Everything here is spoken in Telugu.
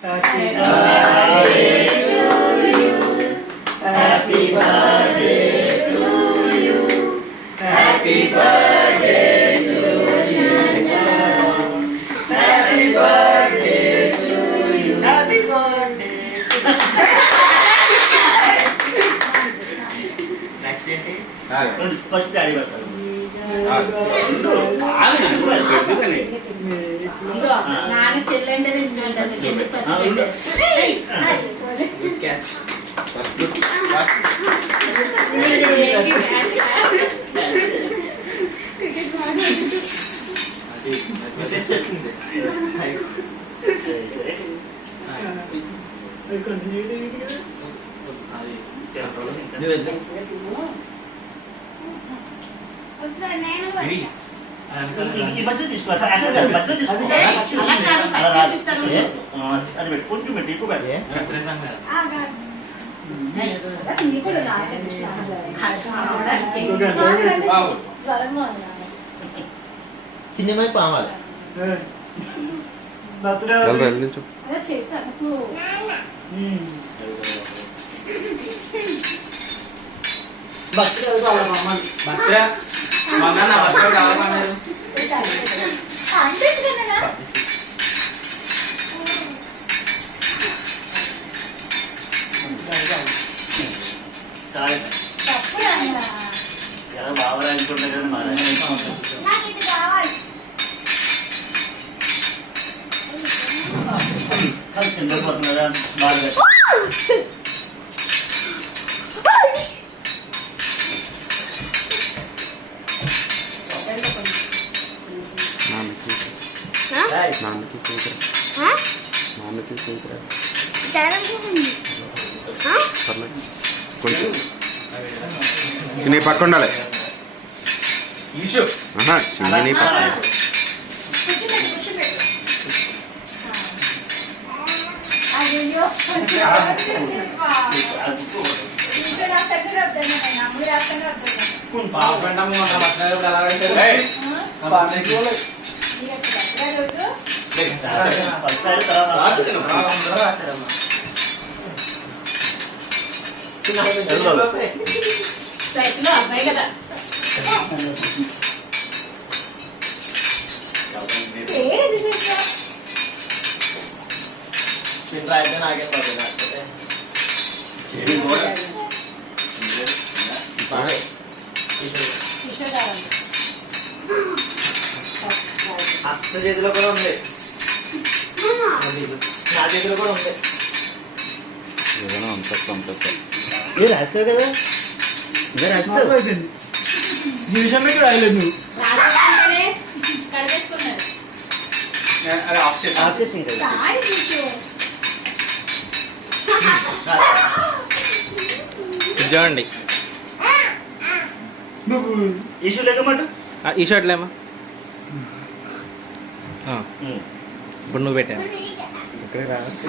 Happy birthday to you. Happy birthday to you. Happy birthday to you. Happy birthday to you. Happy birthday. Next ఏంటి? First daddy birthday. నాన్న చెల్లెంటే అది పెట్టు కొంచెం పెట్టు ఎక్కువ పెట్టు చిన్నమై పావాలి ఎలా బాగా అనుకుంటా కదా మా చిన్నపోతున్నదా బాగా కొంచెం చిన్న పక్క ఉండాలి చిన్న అబ్బాయి కదా అయితే నాకే పడుతుంది అత్త చేతిలో కూడా ఉంది నా చేతిలో కూడా ఉంది ఏదైనా పంపిస్తా ఏ రాస్తావు కదా ఇంకా రాస్తావు డివిజన్ పెట్టి రాయలేదు నువ్వు చూడండి ఇష్యూ లేకమాట ఈ షర్ట్లేమా ఇప్పుడు నువ్వు పెట్టాను ఇక్కడే రావచ్చు